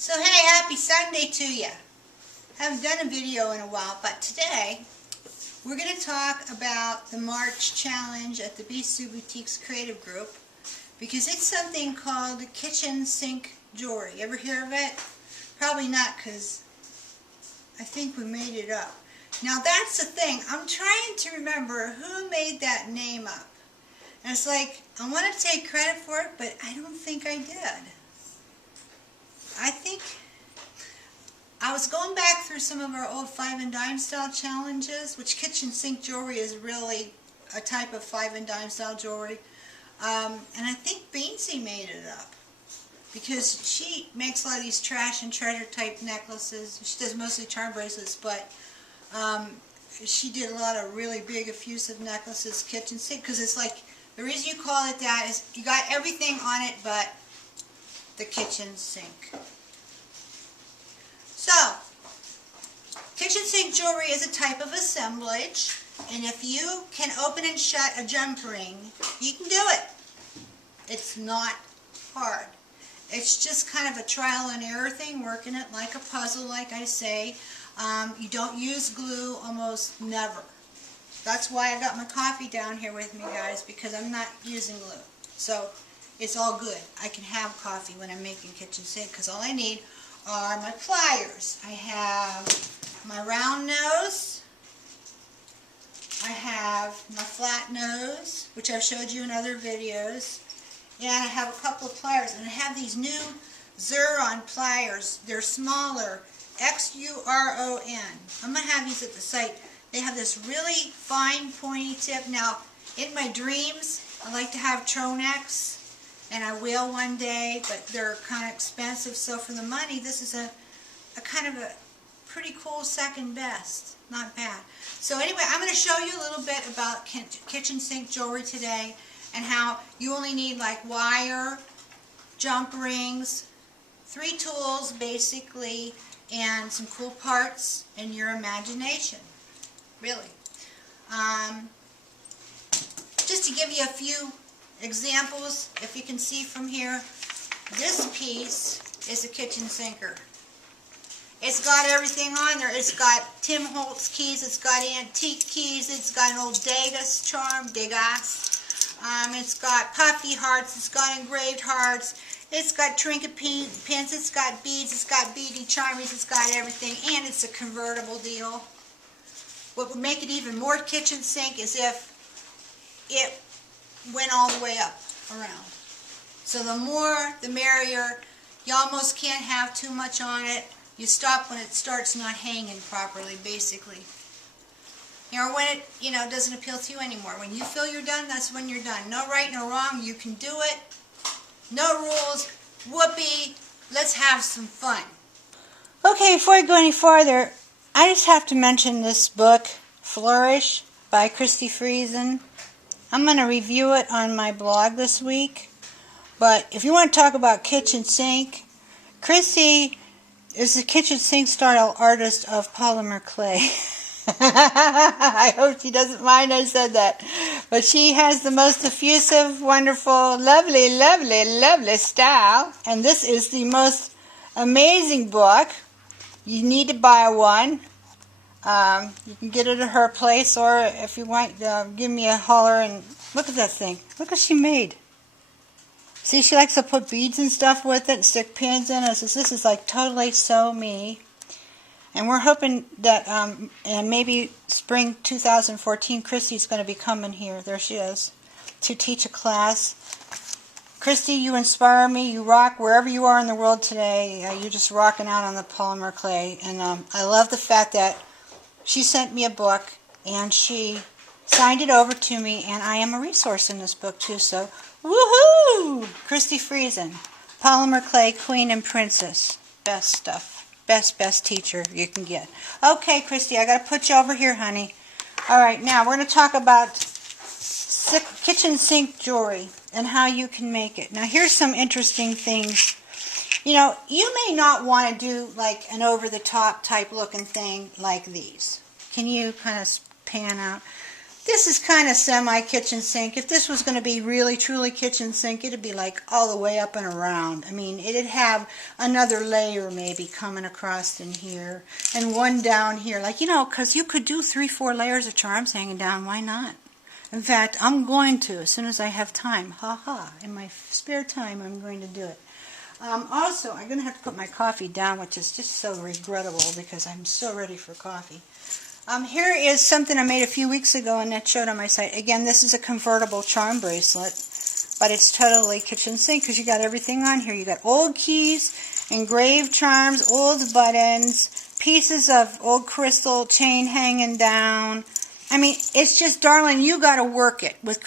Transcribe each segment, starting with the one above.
So hey, happy Sunday to you. Haven't done a video in a while, but today we're going to talk about the March challenge at the Bisou Boutiques Creative Group because it's something called kitchen sink jewelry. Ever hear of it? Probably not, because I think we made it up. Now that's the thing. I'm trying to remember who made that name up. And it's like, I want to take credit for it, but I don't think I did. I think I was going back through some of our old five and dime style challenges, which kitchen sink jewelry is really a type of five and dime style jewelry. And I think Beansy made it up because she makes a lot of these trash and treasure type necklaces. She does mostly charm bracelets, but she did a lot of really big effusive necklaces, kitchen sink, because it's like, the reason you call it that is you got everything on it but the kitchen sink. So, kitchen sink jewelry is a type of assemblage, and if you can open and shut a jump ring, you can do it. It's not hard. It's just kind of a trial and error thing, working it like a puzzle, like I say. You don't use glue almost never. That's why I got my coffee down here with me, guys, because I'm not using glue. So, it's all good. I can have coffee when I'm making kitchen sink, because all I need are my pliers. I have my round nose. I have my flat nose, which I've showed you in other videos. And I have a couple of pliers. And I have these new Xuron pliers. They're smaller. X-U-R-O-N. I'm going to have these at the site. They have this really fine pointy tip. Now, in my dreams, I like to have Tronex. And I will one day, but they're kind of expensive. So for the money, this is a kind of a pretty cool second best. Not bad. So anyway, I'm going to show you a little bit about kitchen sink jewelry today and how you only need like wire, jump rings, 3 tools basically, and some cool parts and your imagination. Really. Just to give you a few examples, if you can see from here, this piece is a kitchen sinker. It's got everything on there. It's got Tim Holtz keys, it's got antique keys, it's got an old Degas charm, Degas. It's got puffy hearts, it's got engraved hearts, it's got trinket pins, it's got beads, it's got beady charms, it's got everything, and it's a convertible deal. What would make it even more kitchen sink is if it went all the way up around. So the more the merrier. You almost can't have too much on it. You stop when it starts not hanging properly, basically. Or when it, doesn't appeal to you anymore. When you feel you're done, that's when you're done. No right, no wrong. You can do it. No rules. Whoopee. Let's have some fun. Okay, before I go any farther, I just have to mention this book, Flourish, by Christy Friesen. I'm going to review it on my blog this week. But if you want to talk about kitchen sink, Christy is a kitchen sink style artist of polymer clay. I hope she doesn't mind I said that. But she has the most effusive, wonderful, lovely, lovely, lovely style. And this is the most amazing book. You need to buy one. You can get it at her place, or if you want, give me a holler. And look at that thing. Look what she made. See, she likes to put beads and stuff with it and stick pins in it. So this is like totally so me. And we're hoping that and maybe spring 2014, Christy's going to be coming here. There she is, to teach a class. Christy, you inspire me. You rock wherever you are in the world today. You're just rocking out on the polymer clay. And I love the fact that she sent me a book, and she signed it over to me, and I am a resource in this book, too. So, woohoo! Christy Friesen, Polymer Clay Queen and Princess. Best stuff. Best teacher you can get. Okay, Christy, I got to put you over here, honey. All right, now we're going to talk about kitchen sink jewelry and how you can make it. Now, here's some interesting things. You may not want to do like an over-the-top type looking thing like these. Can you kind of pan out? This is kind of semi-kitchen sink. If this was going to be really, truly kitchen sink, it'd be like all the way up and around. I mean, it'd have another layer maybe coming across in here, and one down here. Like, you know, because you could do 3, 4 layers of charms hanging down. Why not? In fact, I'm going to, as soon as I have time. In my spare time, I'm going to do it. Also, I'm going to have to put my coffee down, which is just so regrettable because I'm so ready for coffee. Here is something I made a few weeks ago and that showed on my site. Again, this is a convertible charm bracelet, but it's totally kitchen sink because you got everything on here. You got old keys, engraved charms, old buttons, pieces of old crystal chain hanging down. I mean, it's just, darling, you got to work it. With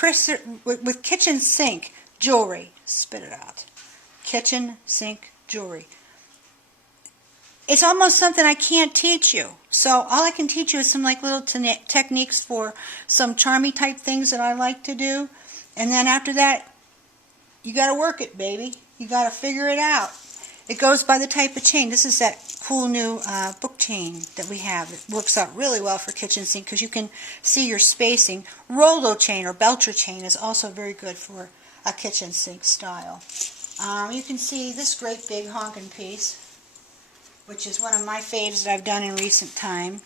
kitchen sink jewelry, spit it out. Kitchen sink jewelry. It's almost something I can't teach you. So all I can teach you is some like little techniques for some charmy type things that I like to do. And then after that, you got to work it, baby. You got to figure it out. It goes by the type of chain. This is that cool new book chain that we have. It works out really well for kitchen sink because you can see your spacing. Rolo chain or Belcher chain is also very good for a kitchen sink style. You can see this great big honking piece, which is one of my faves that I've done in recent time,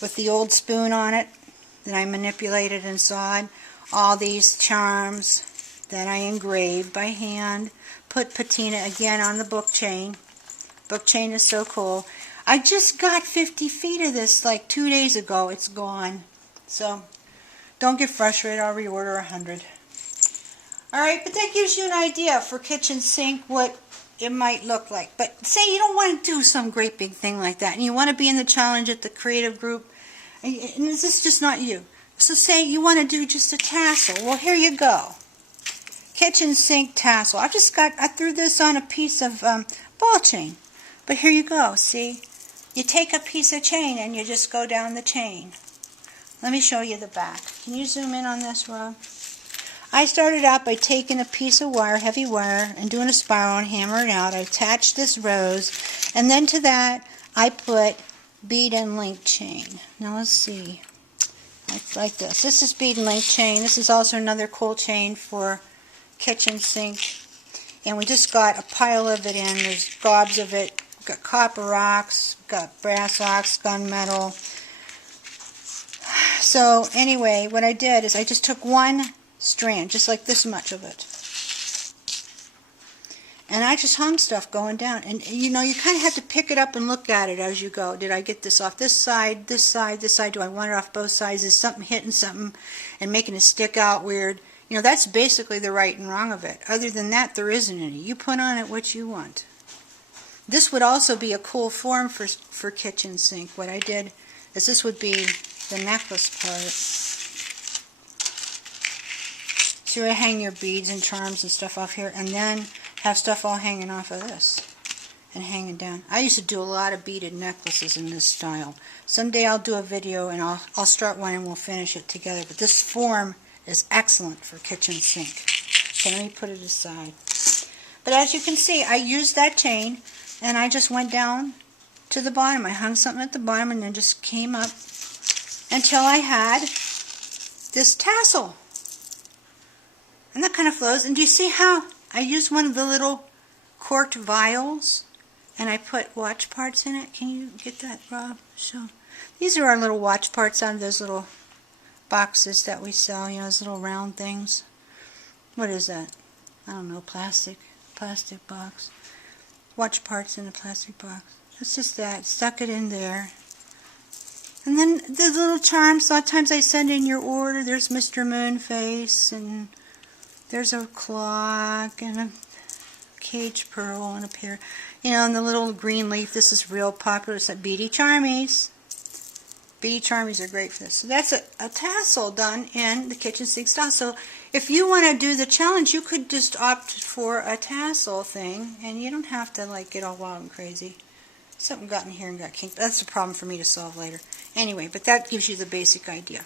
with the old spoon on it that I manipulated and sawed. All these charms that I engraved by hand. Put patina again on the book chain. Book chain is so cool. I just got 50 feet of this like 2 days ago. It's gone. So don't get frustrated. I'll reorder 100. Alright, but that gives you an idea for kitchen sink what it might look like. But say you don't want to do some great big thing like that, and you want to be in the challenge at the creative group, and this is just not you. So say you want to do just a tassel. Well, here you go. Kitchen sink tassel. I threw this on a piece of ball chain. But here you go, see? You take a piece of chain and you just go down the chain. Let me show you the back. Can you zoom in on this, Rob? I started out by taking a piece of wire, heavy wire, and doing a spiral and hammering it out. I attached this rose, and then to that I put bead and link chain. Now let's see. Like this. This is bead and link chain. This is also another cool chain for kitchen sink. And we just got a pile of it in. There's gobs of it. We've got copper rocks, got brass rocks, gunmetal. So anyway, what I did is I just took one strand, just like this much of it, and I just hung stuff going down. And you know, you kind of have to pick it up and look at it as you go. Did I get this off this side, this side, this side? Do I want it off both sides? Is something hitting something and making it stick out weird? You know, that's basically the right and wrong of it. Other than that, there isn't any. You put on it what you want. This would also be a cool form for kitchen sink. What I did is this would be the necklace part. So you hang your beads and charms and stuff off here, and then have stuff all hanging off of this and hanging down. I used to do a lot of beaded necklaces in this style. Someday I'll do a video and I'll start one and we'll finish it together. But this form is excellent for kitchen sink. So let me put it aside. But as you can see, I used that chain and I just went down to the bottom. I hung something at the bottom and then just came up until I had this tassel. And that kind of flows. And do you see how I used one of the little corked vials and I put watch parts in it? Can you get that, Rob? So these are our little watch parts out of those little boxes that we sell, you know, those little round things. What is that? I don't know, plastic box. Watch parts in a plastic box. It's just that. Stuck it in there. And then the little charms, a lot of times I send in your order. There's Mr. Moonface, and there's a clock, and a cage pearl, and a pair. You know, and the little green leaf, this is real popular. It's like beady charmies. Beady charmies are great for this. So that's a tassel done in the kitchen sink style. So if you want to do the challenge, you could just opt for a tassel thing, and you don't have to like get all wild and crazy. Something got in here and got kinked. That's a problem for me to solve later. Anyway, but that gives you the basic idea.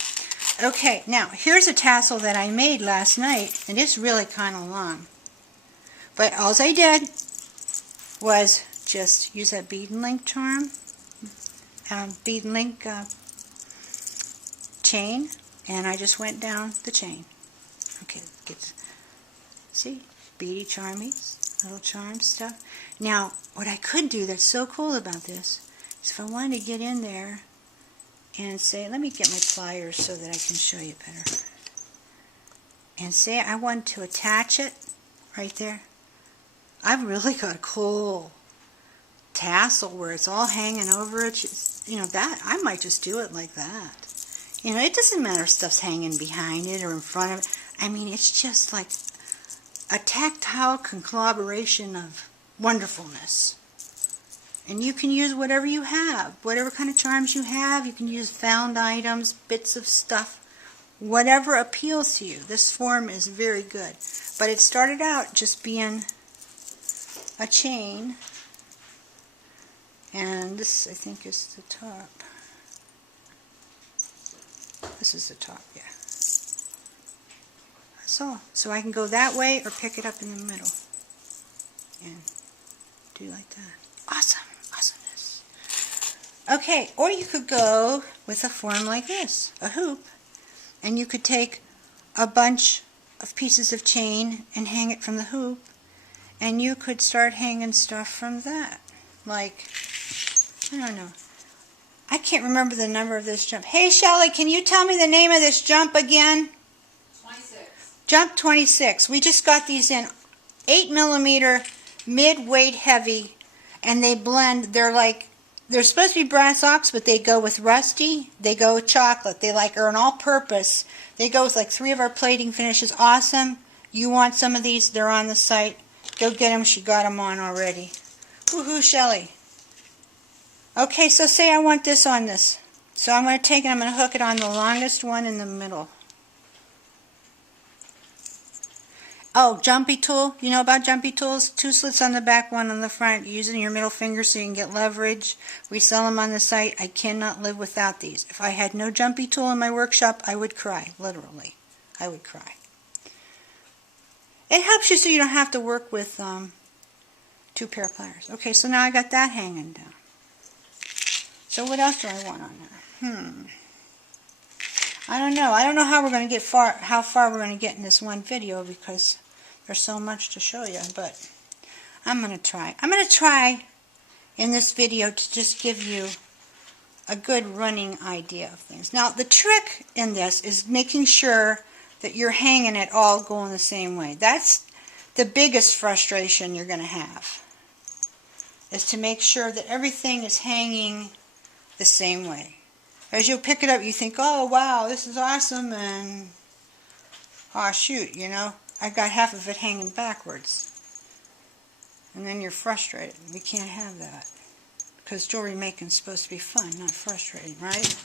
Okay, now here's a tassel that I made last night, and it's really kind of long. But all I did was just use that bead and link charm, bead and link chain, And I just went down the chain. Okay, see, beady charmies, little charm stuff. Now, what I could do that's so cool about this is if I wanted to get in there and say, let me get my pliers so that I can show you better. And say I want to attach it right there. I've really got a cool tassel where it's all hanging over it. You know, that I might just do it like that. You know, it doesn't matter if stuff's hanging behind it or in front of it. I mean, it's just like a tactile conglomeration of wonderfulness. And you can use whatever you have, whatever kind of charms you have. You can use found items, bits of stuff, whatever appeals to you. This form is very good. But it started out just being a chain. And this, I think, is the top. This is the top, yeah. That's all. So I can go that way or pick it up in the middle. And do like that. Awesome. Awesomeness. Okay, or you could go with a form like this, a hoop. And you could take a bunch of pieces of chain and hang it from the hoop. And you could start hanging stuff from that. Like, I don't know. I can't remember the number of this jump. Hey, Shelly, can you tell me the name of this jump again? 26. Jump 26. We just got these in 8mm mid-weight heavy, and they blend. They're supposed to be brass ox, but they go with rusty. They go with chocolate. They are an all-purpose. They go with like 3 of our plating finishes. Awesome. You want some of these? They're on the site. Go get them. She got them on already. Woohoo, Shelly. Okay, so say I want this on this. So I'm going to take it, I'm going to hook it on the longest one in the middle. Oh, jumpy tool. You know about jumpy tools? 2 slits on the back, 1 on the front. Using your middle finger so you can get leverage. We sell them on the site. I cannot live without these. If I had no jumpy tool in my workshop, I would cry. Literally. I would cry. It helps you so you don't have to work with 2 pair of pliers. Okay, so now I got that hanging down. So what else do I want on there? I don't know. I don't know how we're going to get how far we're going to get in this one video because there's so much to show you, but I'm going to try. I'm going to try in this video to just give you a good running idea of things. Now, the trick in this is making sure that you're hanging it all going the same way. That's the biggest frustration you're going to have, is to make sure that everything is hanging the same way. As you'll pick it up, you think, oh wow, this is awesome, and oh shoot, you know, I got half of it hanging backwards. And then you're frustrated. We can't have that. Because jewelry making is supposed to be fun, not frustrating, right?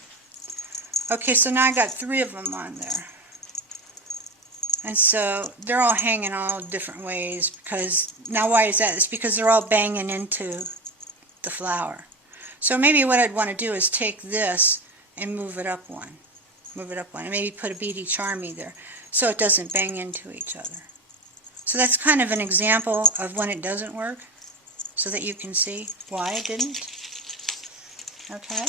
Okay, so now I got 3 of them on there. And so they're all hanging all different ways because, now why is that? It's because they're all banging into the flower. So maybe what I'd want to do is take this and move it up one. Move it up one. And maybe put a beady charmy there so it doesn't bang into each other. So that's kind of an example of when it doesn't work so that you can see why it didn't. Okay?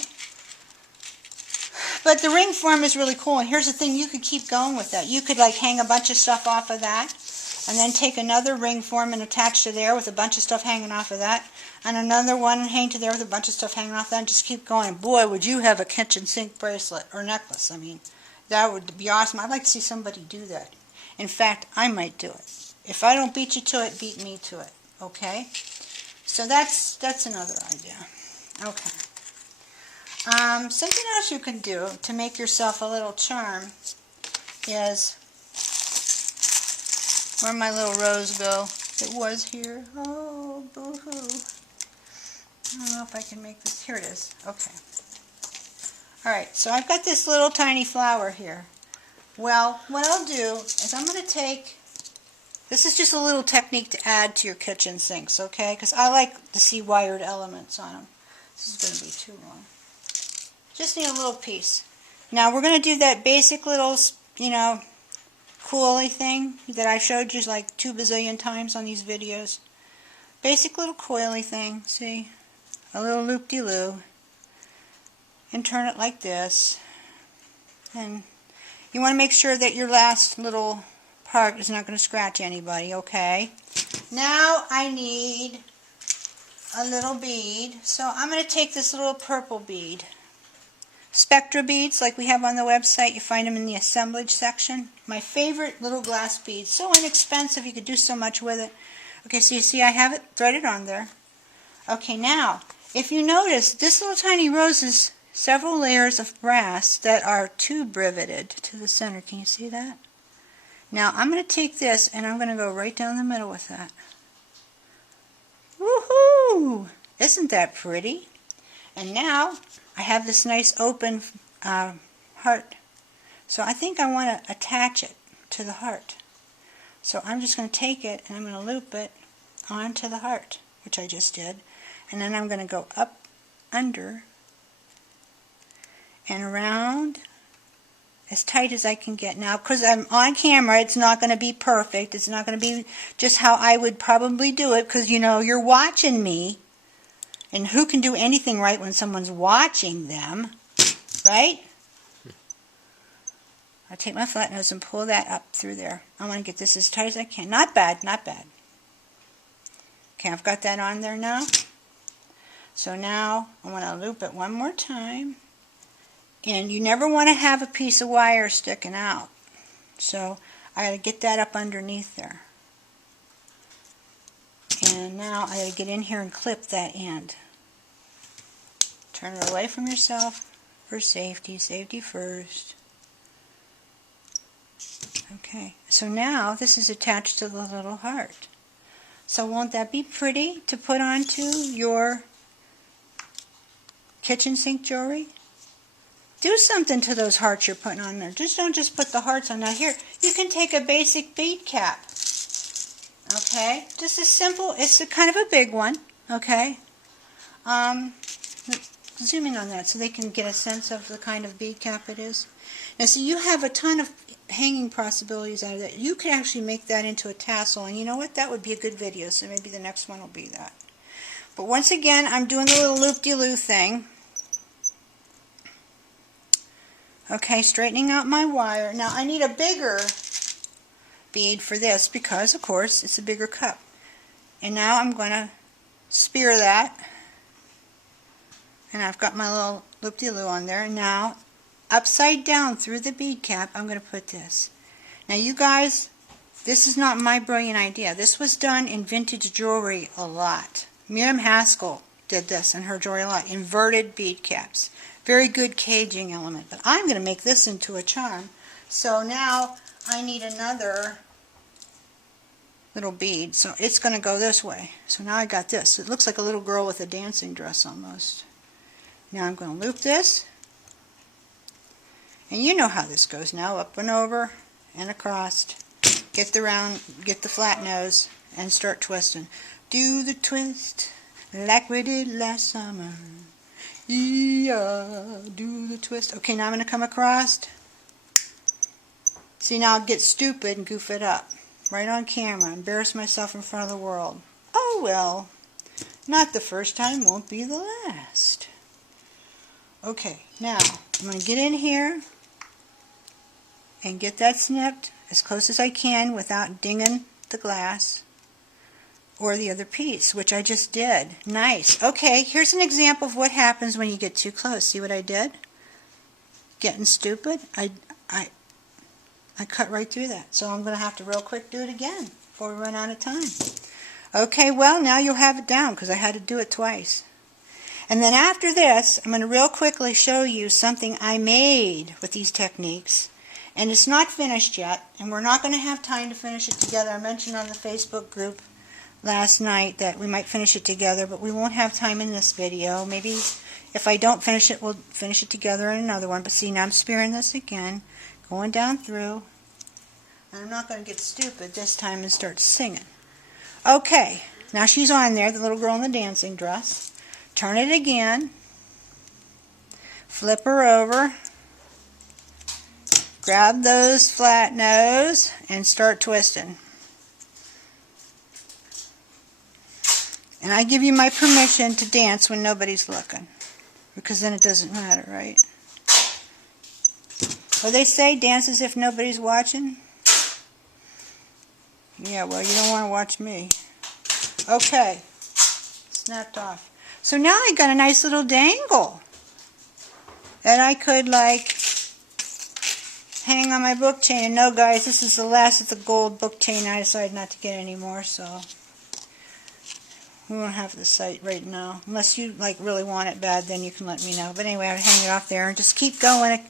But the ring form is really cool. And here's the thing, you could keep going with that. You could like hang a bunch of stuff off of that and then take another ring form and attach to there with a bunch of stuff hanging off of that, and another one and hang to there with a bunch of stuff hanging off that, and just keep going. Boy, would you have a kitchen sink bracelet or necklace. I mean, that would be awesome. I'd like to see somebody do that. In fact, I might do it. If I don't beat you to it, beat me to it. Okay? So that's another idea. Okay. Something else you can do to make yourself a little charm is, where'd my little rose go? It was here. Oh, boo-hoo. I don't know if I can make this. Here it is. Okay. Alright, so I've got this little tiny flower here. Well, what I'll do is I'm going to take, this is just a little technique to add to your kitchen sinks, okay? Because I like to see wired elements on them. This is going to be too long. Just need a little piece. Now we're going to do that basic little, you know, coily thing that I showed you like 2 bazillion times on these videos. Basic little coily thing, see? A little loop-de-loo. And turn it like this. And You want to make sure that your last little part is not going to scratch anybody, okay? Now I need a little bead. So I'm going to take this little purple bead. Spectra beads like we have on the website. You find them in the assemblage section. My favorite little glass beads. So inexpensive. You could do so much with it. Okay, so you see I have it threaded on there. Okay, now, if you notice, this little tiny rose is several layers of brass that are tube riveted to the center. Can you see that? Now, I'm going to take this and I'm going to go right down the middle with that. Woohoo! Isn't that pretty? And now, I have this nice open heart. So I think I want to attach it to the heart. So I'm just going to take it and I'm going to loop it onto the heart, which I just did. And then I'm going to go up, under, and around as tight as I can get. Now, because I'm on camera, it's not going to be perfect. It's not going to be just how I would probably do it, because, you know, you're watching me. And who can do anything right when someone's watching them, right? I take my flat nose and pull that up through there. I want to get this as tight as I can. Not bad, not bad. Okay, I've got that on there now. So now I want to loop it one more time. And you never want to have a piece of wire sticking out. So I got to get that up underneath there. And now I got to get in here and clip that end. Turn it away from yourself for safety. Safety first. Okay, so now this is attached to the little heart. So won't that be pretty to put onto your kitchen sink jewelry? Do something to those hearts you're putting on there. Don't just put the hearts on. Now here, you can take a basic bead cap. Okay, just as simple. It's a kind of a big one. Okay. Zoom in on that so they can get a sense of the kind of bead cap it is. Now see, you have a ton of hanging possibilities out of that. You could actually make that into a tassel, and you know what? That would be a good video, so maybe the next one will be that. But once again, I'm doing the little loop-de-loo thing. Okay, straightening out my wire. Now I need a bigger bead for this because, of course, it's a bigger cup. And now I'm going to spear that. And I've got my little loop-de-loo on there. And now, upside down through the bead cap, I'm going to put this. Now you guys, this is not my brilliant idea. This was done in vintage jewelry a lot. Miriam Haskell did this in her jewelry a lot. Inverted bead caps. Very good caging element. But I'm going to make this into a charm. So now I need another little bead. So it's going to go this way. So now I got this. It looks like a little girl with a dancing dress almost. Now I'm going to loop this. And you know how this goes now. Up and over and across. Get the flat nose and start twisting. Do the twist like we did last summer. Yeah, do the twist. Okay, now I'm going to come across. See, now I'll get stupid and goof it up. Right on camera. Embarrass myself in front of the world. Oh well. Not the first time, won't be the last. Okay, now I'm going to get in here and get that snipped as close as I can without dinging the glass or the other piece, which I just did. Nice. Okay, here's an example of what happens when you get too close. See what I did? Getting stupid. I cut right through that. So I'm going to have to real quick do it again before we run out of time. Okay, well, now you'll have it down because I had to do it twice. And then after this, I'm going to real quickly show you something I made with these techniques. And it's not finished yet, and we're not going to have time to finish it together. I mentioned on the Facebook group last night that we might finish it together, but we won't have time in this video. Maybe if I don't finish it, we'll finish it together in another one. But see, now I'm spearing this again, going down through. And I'm not going to get stupid this time and start singing. Okay, now she's on there, the little girl in the dancing dress. Turn it again. Flip her over. Grab those flat nose and start twisting. And I give you my permission to dance when nobody's looking, because then it doesn't matter, right? What they say, dance as if nobody's watching. Yeah, well, you don't want to watch me. Okay, snapped off. So now I got a nice little dangle that I could like hang on my book chain. And no, guys, this is the last of the gold book chain. I decided not to get any more, so we won't have the site right now. Unless you like really want it bad, then you can let me know. But anyway, I'd hang it off there and just keep going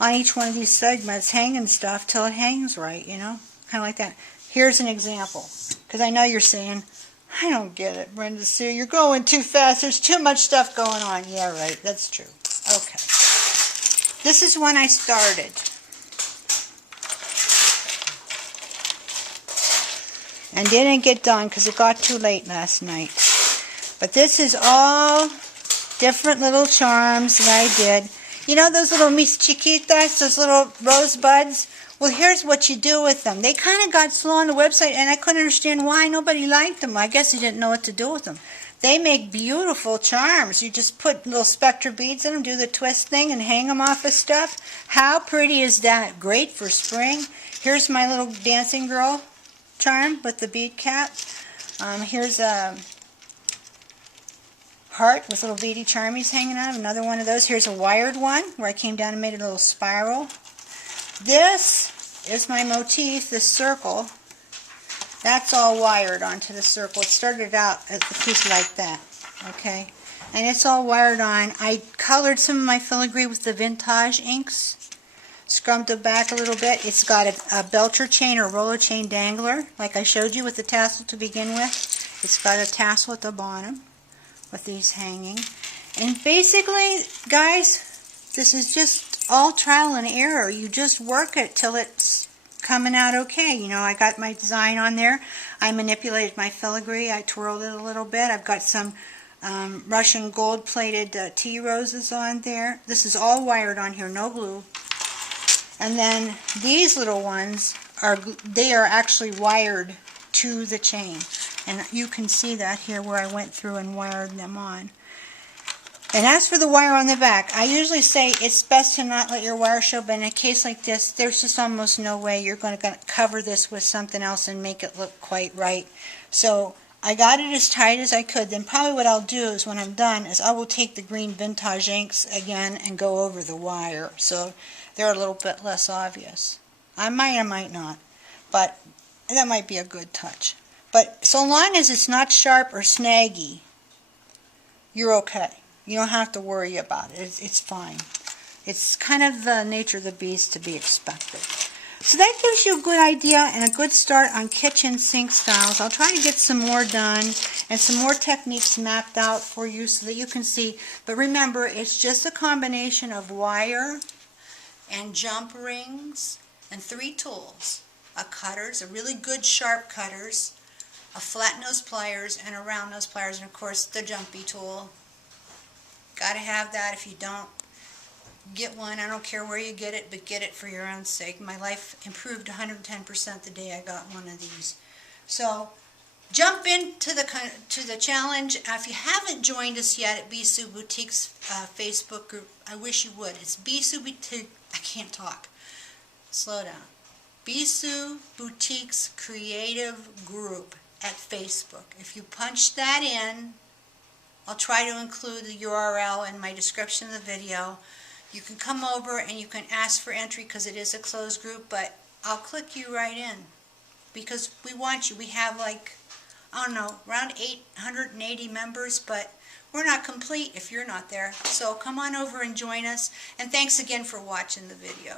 on each one of these segments, hanging stuff till it hangs right, you know, kind of like that. Here's an example, because I know you're saying, I don't get it, Brenda Sue. You're going too fast. There's too much stuff going on. Yeah, right. That's true. Okay. This is when I started. And didn't get done because it got too late last night. But this is all different little charms that I did. You know those little mis chiquitas, those little rosebuds? Well, here's what you do with them. They kind of got slow on the website, and I couldn't understand why nobody liked them. I guess they didn't know what to do with them. They make beautiful charms. You just put little spectra beads in them, do the twist thing, and hang them off of stuff. How pretty is that? Great for spring. Here's my little dancing girl charm with the bead cap. Here's a heart with little beady charmies hanging out. Another one of those. Here's a wired one where I came down and made a little spiral. This is my motif, this circle. That's all wired onto the circle. It started out as a piece like that, okay? And it's all wired on. I colored some of my filigree with the vintage inks. Scrubbed it back a little bit. It's got a belcher chain or roller chain dangler, like I showed you with the tassel to begin with. It's got a tassel at the bottom with these hanging. And basically, guys, this is just all trial and error. You just work it till it's coming out okay. You know, I got my design on there. I manipulated my filigree. I twirled it a little bit. I've got some Russian gold-plated tea roses on there. This is all wired on here, no glue. And then these little ones they are actually wired to the chain. And you can see that here where I went through and wired them on. And as for the wire on the back, I usually say it's best to not let your wire show, but in a case like this, there's just almost no way you're going to cover this with something else and make it look quite right. So I got it as tight as I could. Then probably what I'll do is when I'm done is I will take the green vintage inks again and go over the wire. So they're a little bit less obvious. I might not, but that might be a good touch. But so long as it's not sharp or snaggy, you're okay. You don't have to worry about it. It's fine. It's kind of the nature of the beast to be expected. So that gives you a good idea and a good start on kitchen sink styles. I'll try to get some more done and some more techniques mapped out for you so that you can see. But remember, it's just a combination of wire and jump rings and 3 tools. A cutters, a really good sharp cutters, a flat nose pliers and a round nose pliers, and of course the jumpy tool. Got to have that. If you don't, get one. I don't care where you get it, but get it for your own sake. My life improved 110% the day I got one of these. So jump into the challenge. If you haven't joined us yet at Bisou Boutique's Facebook group, I wish you would. It's Bisou Boutique. I can't talk. Slow down. Bisou Boutique's Creative Group at Facebook. If you punch that in, I'll try to include the URL in my description of the video. You can come over and you can ask for entry because it is a closed group, but I'll click you right in because we want you. We have like, I don't know, around 880 members, but we're not complete if you're not there. So come on over and join us, and thanks again for watching the video.